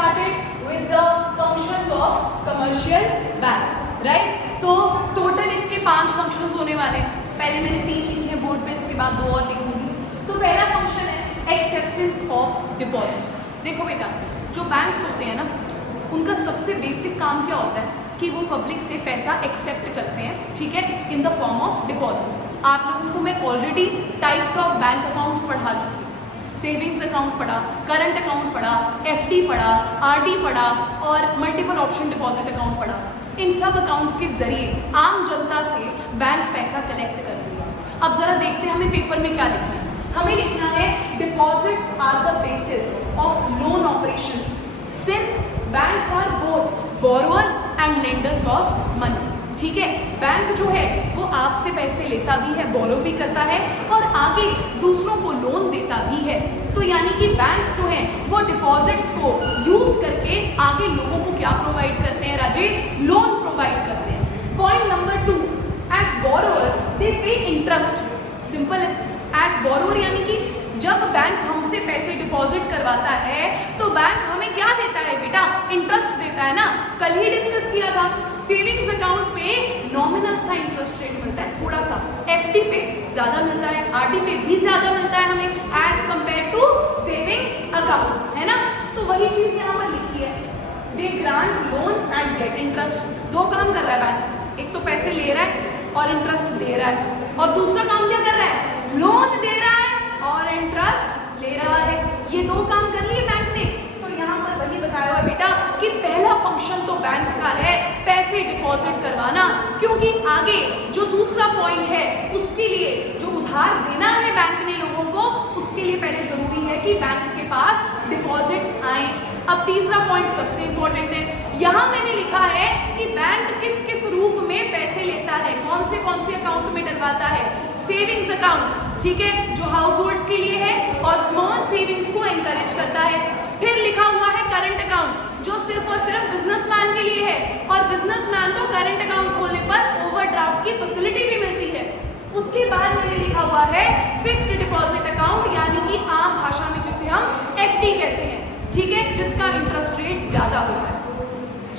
started with the functions of commercial banks, right? तो total इसके 5 functions होने वाले हैं. पहले मैंने 3 लिखे हैं बोर्ड पे, इसके बाद 2 और लिखूंगी. तो पहला फंक्शन है एक्सेप्टेंस ऑफ डिपॉजिट्स. देखो बेटा, जो बैंक्स होते हैं ना, उनका सबसे बेसिक काम क्या होता है कि वो पब्लिक से पैसा एक्सेप्ट करते हैं, ठीक है, in the form of deposits. आप लोगों को मैं already types of bank accounts पढ़ा चुकी हूँ. सेविंग्स अकाउंट पढ़ा, करंट अकाउंट पढ़ा, एफडी पढ़ा, आरडी पढ़ा और मल्टीपल ऑप्शन डिपॉजिट अकाउंट पढ़ा. इन सब अकाउंट्स के जरिए आम जनता से बैंक पैसा कलेक्ट करती है. अब जरा देखते हैं हमें पेपर में क्या लिखना है. हमें लिखना है deposits are the basis of loan operations since banks are both borrowers and lenders of money. ठीक है, बैंक जो है वो आपसे पैसे लेता भी है, बोरो भी करता है और आगे दूसरों को लोन देता भी है. तो यानी कि बैंक्स जो है वो डिपॉजिट्स को यूज करके आगे लोगों को क्या प्रोवाइड करते हैं राजे? लोन प्रोवाइड करते हैं. पॉइंट नंबर 2, एज बोरोअर दे पे इंटरेस्ट. सिंपल है. एज बोरोअर यानी कि जब बैंक हमसे पैसे डिपॉजिट करवाता है तो बैंक हमें क्या देता है बेटा? इंटरेस्ट देता है ना. कल ही डिस्कस किया था. सेविंग्स अकाउंट पे नॉमिनल सा इंटरेस्ट रेट मिलता है, थोड़ा सा. एफडी पे ज्यादा मिलता है, आरडी पे भी ज्यादा मिलता है हमें as compared to savings account, है ना. तो वही चीज यहाँ पर लिखी है. They grant loan and get interest. 2 काम कर रहा है बैंक. एक तो पैसे ले रहा है और इंटरेस्ट दे रहा है, और दूसरा काम क्या कर रहा है? लोन दे रहा है और इंटरेस्ट ले रहा है. ये 2 काम कर लिए बैंक ने. तो यहाँ पर वही बताया हुआ बेटा कि पहला फंक्शन तो बैंक का है पैसे डिपॉजिट करवाना, क्योंकि आगे जो दूसरा पॉइंट है उसके लिए जो उधार देना है बैंक ने लोगों को, उसके लिए पहले जरूरी है कि बैंक के पास डिपॉजिट्स आए. अब तीसरा पॉइंट सबसे इंपॉर्टेंट है. यहाँ मैंने लिखा है कि बैंक किस किस रूप में पैसे लेता है, कौन से अकाउंट में डलवाता है. सेविंग्स अकाउंट, ठीक है, जो हाउस होल्ड्स के लिए है और स्मॉल सेविंग्स को एनकरेज करता है. फिर लिखा हुआ है करंट अकाउंट, जो सिर्फ और सिर्फ बिजनेसमैन के लिए है, और बिजनेसमैन को करंट अकाउंट खोलने पर ओवरड्राफ्ट की फैसिलिटी भी मिलती है. उसके बाद मैंने लिखा हुआ है फिक्स्ड डिपॉजिट अकाउंट, यानी कि आम भाषा में जिसे हम एफडी कहते हैं, ठीक है, जिसका इंटरेस्ट रेट ज्यादा होता है.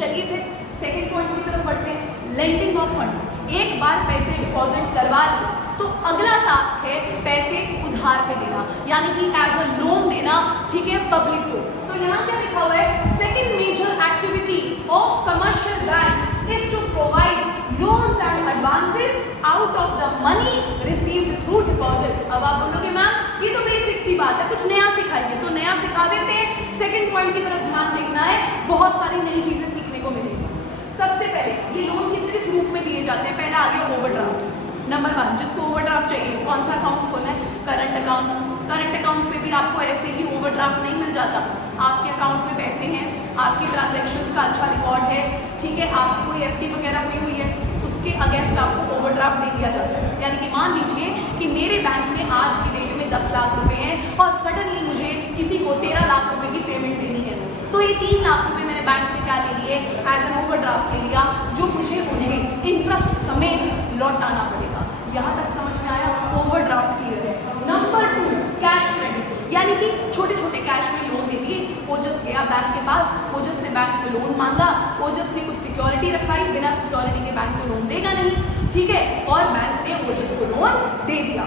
चलिए फिर सेकेंड पॉइंट की तरफ बढ़ते हैं. Lending of funds. एक बार पैसे डिपॉजिट करवा लिए तो अगला टास्क है पैसे उधार पे देना, यानी कि एज अ लोन देना, ठीक है, पब्लिक को. तो यहाँ क्या लिखा हुआ है? Second major activity of commercial bank is to provide loans and advances out of the money received through deposit. अब आप बोलोगे मैम ये तो बेसिक सी बात है, कुछ नया सिखाइए. तो नया सिखा देते हैं. सेकेंड पॉइंट की तरफ ध्यान देखना है, बहुत सारी नई चीजें सीखने को मिलेगी. सबसे पहले ये लोन किस किस रूप में दिए जाते हैं? पहला आ गया ओवरड्राफ्ट. नंबर 1, जिसको ओवरड्राफ्ट चाहिए, कौन सा अकाउंट खोलना है? Current account. करंट अकाउंट पे भी आपको ऐसे ही ओवरड्राफ्ट नहीं मिल जाता. आपके अकाउंट में पैसे हैं, आपके ट्रांजैक्शंस का अच्छा रिकॉर्ड है, ठीक है, आपकी कोई एफडी वगैरह हुई है, उसके अगेंस्ट आपको ओवरड्राफ्ट दे दिया जाता है. यानी कि मान लीजिए कि मेरे बैंक में आज की डेट में 10 लाख रुपए हैं और सडनली मुझे किसी को 13 लाख रुपए की पेमेंट देनी है. तो ये 3 लाख रुपए मैंने बैंक से क्या ले लिए? एज एन ओवरड्राफ्ट ले लिया, जो मुझे उन्हें इंटरेस्ट समेत लौटाना पड़ेगा. यहाँ तक समझ में आया? ओवरड्राफ्ट क्लियर है. नंबर 2, कैश क्रेडिट, यानी कि छोटे छोटे कैश में लोन दे दिए. ओजस गया बैंक के पास, ओजस ने बैंक से लोन मांगा, ओजस ने कुछ सिक्योरिटी रखाई, बिना सिक्योरिटी के बैंक को लोन देगा नहीं, ठीक है, और बैंक ने ओजस को लोन दे दिया.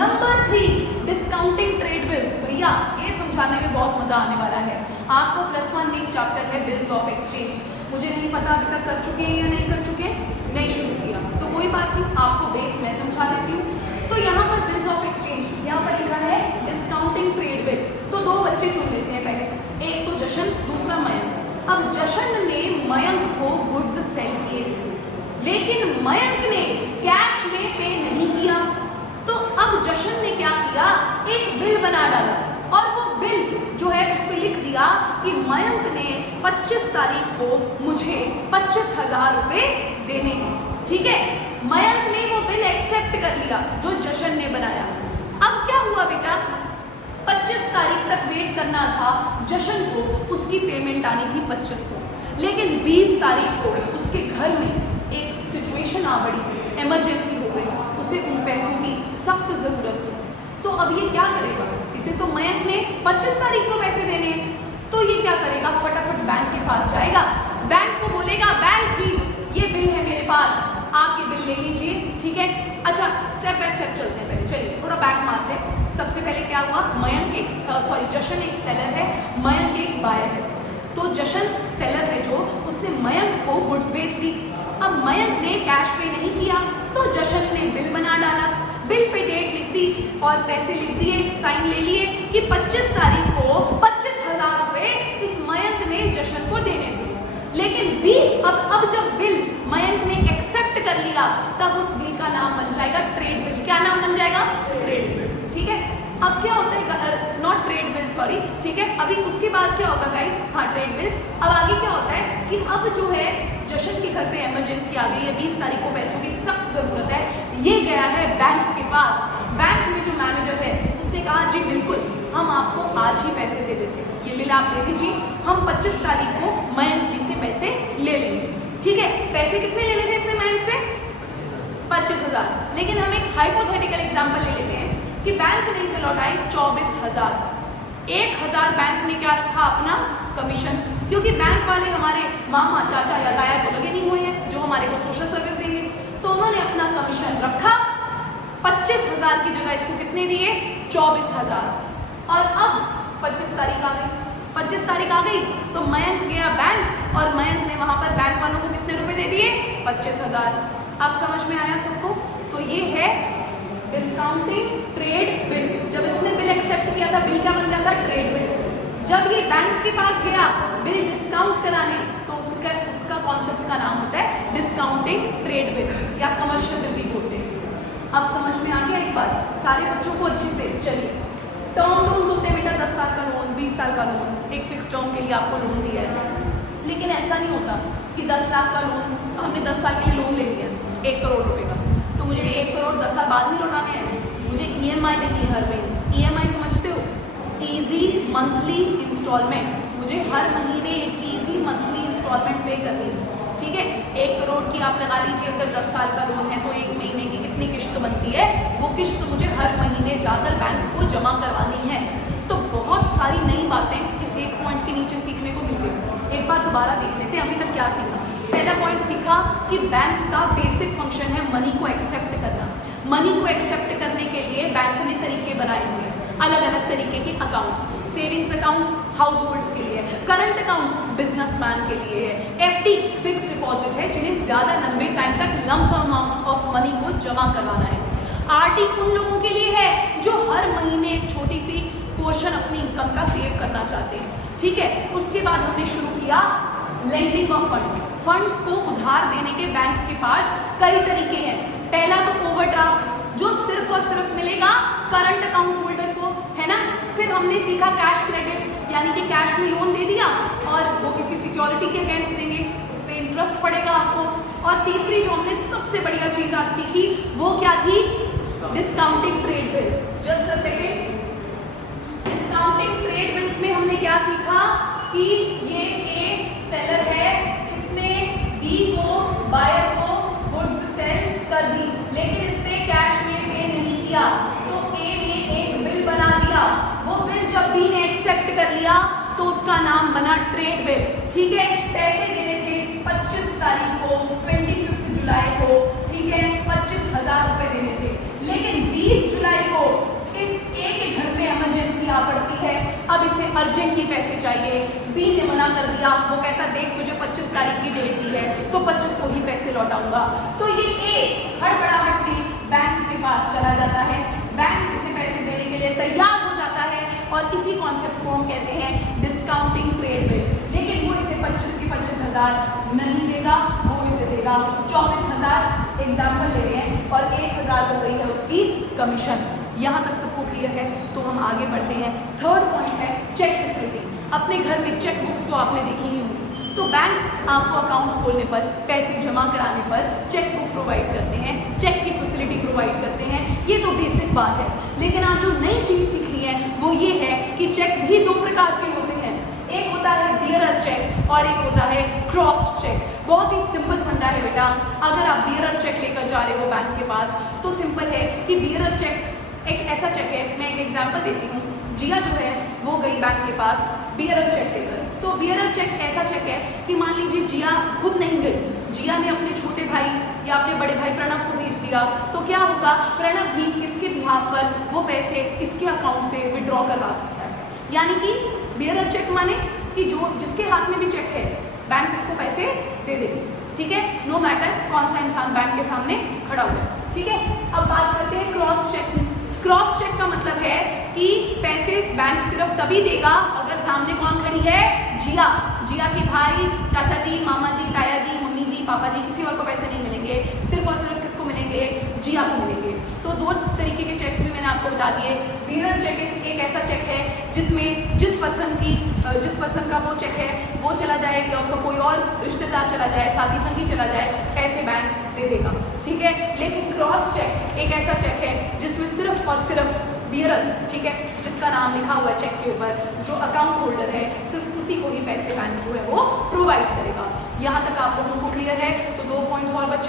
Number 3, discounting trade bills. भैया ये समझाने में बहुत मजा आने वाला है. आपको +1 में एक चैप्टर है बिल्स ऑफ एक्सचेंज. मुझे नहीं पता अभी तक कर चुके हैं या नहीं कर चुके हैं, नहीं शुरू किया तो कोई बात नहीं, आपको बेस मैं समझा देती हूँ. तो यहाँ पर बिल्स ऑफ एक्सचेंज, यहाँ पर लिखा है डिस्काउंटिंग ट्रेड बिल. तो 2 बच्चे चुन लेते हैं पहले, एक तो जशन, दूसरा मयंक. अब जशन ने मयंक को गुड्स सेल किए, लेकिन मयंक ने कैश में पे नहीं किया. तो अब जशन ने क्या किया? एक बिल बना डाला, और वो बिल जो है उस पर लिख दिया कि मयंक ने 25 तारीख को मुझे 25,000 रुपए देने हैं, ठीक है. मयंक ने वो बिल एक्सेप्ट कर लिया जो जशन ने बनाया. अब क्या हुआ बेटा? 25 तारीख तक वेट करना था जशन को, उसकी पेमेंट आनी थी 25 को, लेकिन 20 तारीख को उसके घर में एक सिचुएशन आ पड़ी, इमरजेंसी हो गई, उसे उन पैसों की सख्त ज़रूरत थी. तो अब ये क्या करेगा? इसे तो मयंक ने 25 तारीख को पैसे देने हैं, तो ये क्या करेगा? फटाफट पास जाएगा, बैंक को बोलेगा बैंक जी ये बिल है मेरे पास, आप ये बिल ले लीजिए, ठीक है। अच्छा स्टेप बाय स्टेप चलते हैं, पहले चलिए थोड़ा बैक मारते हैं। सबसे पहले क्या हुआ, जशन एक सेलर है, मयंक एक बायर है। तो जशन सेलर है जो, उसने मयंक को गुड्स बेच दी। अब मयंक ने कैश पे नहीं किया तो जशन ने बिल बना डाला, बिल पे डेट लिख दी और पैसे लिख दिए, साइन ले लिए कि 25 तारीख को 25,000 रुपये इस मयंक ने जशन को देने थे। लेकिन 20 अब जब बिल मयंक ने एक्सेप्ट कर लिया तब उस बिल का नाम बन जाएगा ट्रेड बिल। क्या नाम बन जाएगा, ट्रेड बिल, ठीक है। अब क्या होता है, नॉट ट्रेड बिल सॉरी, ठीक है। अभी उसके बाद क्या होगा गाइस, हाँ ट्रेड बिल। अब आगे क्या होता है कि अब जो है जशन के घर पे इमरजेंसी आ गई है, 20 तारीख को पैसों की सख्त ज़रूरत है, ये गया है बैंक के पास। बैंक में जो मैनेजर है उसने कहा जी बिल्कुल हम आपको आज ही पैसे दे देते हैं, ये बिल आप दे दीजिए, हम 25 तारीख को मयंक जी से पैसे ले लेंगे, ठीक है। पैसे कितने लेने थे इसने मयंक से, 25,000। लेकिन हम एक हाइपोथेटिकल एग्जाम्पल ले लेते हैं कि बैंक ने इसे लौटाए 24,000। 1,000 बैंक ने क्या रखा, अपना कमीशन, क्योंकि बैंक वाले हमारे मामा चाचा या ताया को लगे नहीं हुए हैं जो हमारे को सोशल सर्विस देंगे, तो उन्होंने अपना कमीशन रखा। 25,000 की जगह इसको कितने दिए, 24,000। और अब 25 तारीख आ गई, 25 तारीख आ गई तो मयंक गया बैंक और मयंक ने वहाँ पर बैंक वालों को कितने रुपए दे दिए, 25,000। अब समझ में आया सबको। तो ये है डिस्काउंटिंग ट्रेड बिल। जब इसने बिल एक्सेप्ट किया था, बिल क्या बन गया था, ट्रेड बिल। जब ये बैंक के पास गया बिल डिस्काउंट कराने तो उसका कॉन्सेप्ट का नाम होता है डिस्काउंटिंग ट्रेड बिल या कमर्शियल बिल भी बोलते हैं इसे। अब समझ में आ गया एक बात सारे बच्चों को अच्छे से। चलिए टर्म लोन्स होते हैं बेटा, 10 साल का लोन, 20 साल का लोन, एक फिक्स टर्म के लिए आपको लोन दिया है। लेकिन ऐसा नहीं होता कि 10 लाख का लोन, हमने 10 साल के लिए लोन ले लिया 1 करोड़ रुपए का, तो मुझे 1 करोड़ 10 साल बाद नहीं लौटाने हैं, मुझे EMI देनी है हर महीने। EMI समझते हो, ईजी मंथली इंस्टॉलमेंट, मुझे हर महीने एक ईजी मंथली इंस्टॉलमेंट पे करनी है, ठीक है। 1 करोड़ की आप लगा लीजिए, अगर 10 साल का लोन है तो एक महीने की कितनी किश्त बनती है, वो किश्त मुझे हर महीने जाकर बैंक को जमा करवानी है। तो बहुत सारी नई बातें इस एक पॉइंट के नीचे सीखने को मिलती है। एक बार दोबारा देख लेते हैं अभी तक क्या सीखा। पहला पॉइंट सीखा कि बैंक का बेसिक फंक्शन है मनी को एक्सेप्ट करना। मनी को एक्सेप्ट करने के लिए बैंक ने तरीके बनाए हुए हैं, अलग अलग तरीके के accounts, savings accounts house holds के लिए है, करंट अकाउंट बिजनेसमैन के लिए है, FD फिक्स डिपॉजिट है जिन्हें ज़्यादा लंबे टाइम तक लमसम अमाउंट ऑफ मनी को जमा करवाना है, RD उन लोगों के लिए है जो हर महीने एक छोटी सी पोर्शन अपनी इनकम का सेव करना चाहते हैं, ठीक है। उसके बाद हमने शुरू किया लेंडिंग ऑफ फंड्स को उधार देने के बैंक के पास कई तरीके हैं। पहला तो ओवरड्राफ्ट जो सिर्फ और सिर्फ मिलेगा करंट अकाउंट होल्डर को, है ना। फिर हमने सीखा कैश क्रेडिट, यानी कि कैश में लोन दे दिया और वो किसी सिक्योरिटी के अगेंस्ट देंगे, उस पर इंटरेस्ट पड़ेगा आपको। और तीसरी जो हमने सबसे बढ़िया चीज़ आज सीखी वो क्या थी, discounting trade bills. Just a second, discounting trade bills में हमने क्या सीखा कि ये ए सेलर है, इसने बी को बायर को गुड्स सेल कर दी, लेकिन इसने कैश में पे नहीं किया, तो ए ने एक बिल बना दिया। वो बिल जब बी ने एक्सेप्ट कर लिया तो उसका नाम बना ट्रेड बिल, ठीक है। पैसे देने थे 25 तारीख को, 25 जुलाई को, ठीक है, 25,000 रुपये देने थे। लेकिन 20 जुलाई को इस ए के घर में इमरजेंसी आ पड़ती है, अब इसे अर्जेंटली पैसे चाहिए। बी ने मना कर दिया, वो कहता देख तुझे 25 तारीख की डेट दी है तो 25 को ही पैसे लौटाऊंगा। तो ये ए हड़बड़ाहट में बैंक के पास चला जाता है, बैंक इसे पैसे देने के लिए तैयार हो जाता है और इसी कॉन्सेप्ट को हम कहते हैं डिस्काउंटिंग ट्रेड बिल। लेकिन वो इसे 25 की 25,000 नहीं देगा, वो इसे देगा 24,000 एग्जाम्पल ले रहे हैं और 1,000 हो गई है उसकी कमीशन। यहाँ तक सबको क्लियर है, तो हम आगे बढ़ते हैं। थर्ड पॉइंट है चेक फैसिलिटी। अपने घर में चेक बुक्स तो आपने देखी ही होंगी, तो बैंक आपको अकाउंट खोलने पर, पैसे जमा कराने पर चेक बुक प्रोवाइड करते हैं, चेक की फैसिलिटी प्रोवाइड करते हैं, ये तो बेसिक बात है। लेकिन आज जो नई चीज़ सीखनी है वो ये है कि चेक भी 2 प्रकार के होते हैं, एक होता है बियरर चेक और एक होता है क्रॉफ्ट चेक। बहुत ही सिंपल फंडा है बेटा, अगर आप बियरर चेक लेकर जा रहे हो बैंक के पास तो सिंपल है कि बियरर चेक एक ऐसा चेक है, मैं एक एग्जांपल देती हूँ। जिया जो है वो गई बैंक के पास बियरर चेक लेकर, तो बियरर चेक ऐसा कैसा चेक है कि मान लीजिए जिया खुद नहीं गई, जिया ने अपने छोटे भाई या अपने बड़े भाई प्रणव को भेज दिया, तो क्या होगा, प्रणव भी इसके बिहाफ पर वो पैसे इसके अकाउंट से विड्रॉ करवा सकता है। यानी कि बेयरर चेक माने कि जो जिसके हाथ में भी चेक है बैंक उसको पैसे दे देगी, ठीक है, नो मैटर कौन सा इंसान बैंक के सामने खड़ा हुआ है, ठीक है। अब बात करते हैं क्रॉस चेक। क्रॉस चेक का मतलब है कि पैसे बैंक सिर्फ तभी देगा अगर सामने कौन खड़ी है, जिया। जिया के भाई, चाचा जी, मामा जी, ताया जी, मम्मी जी, पापा जी, किसी और को पैसे नहीं मिलेंगे, सिर्फ और सिर्फ किसको मिलेंगे, जिया को मिलेंगे। तो दो तरीके के चेक्स भी मैंने आपको बता दिए। बेयरर चेक एक ऐसा चेक है जिसमें जिस पर्सन का वो चेक है वो चला जाए या उसका कोई और रिश्तेदार चला जाए, साथी संगी चला जाए, पैसे बैंक दे देगा, ठीक है। लेकिन क्रॉस चेक एक ऐसा चेक है जिसमें सिर्फ और सिर्फ बेयरर, ठीक है, जिसका नाम लिखा हुआ है चेक के ऊपर, जो अकाउंट होल्डर है, सिर्फ उसी को ही पैसे बैंक जो है वो प्रोवाइड करेगा। यहाँ तक आप लोगों को क्लियर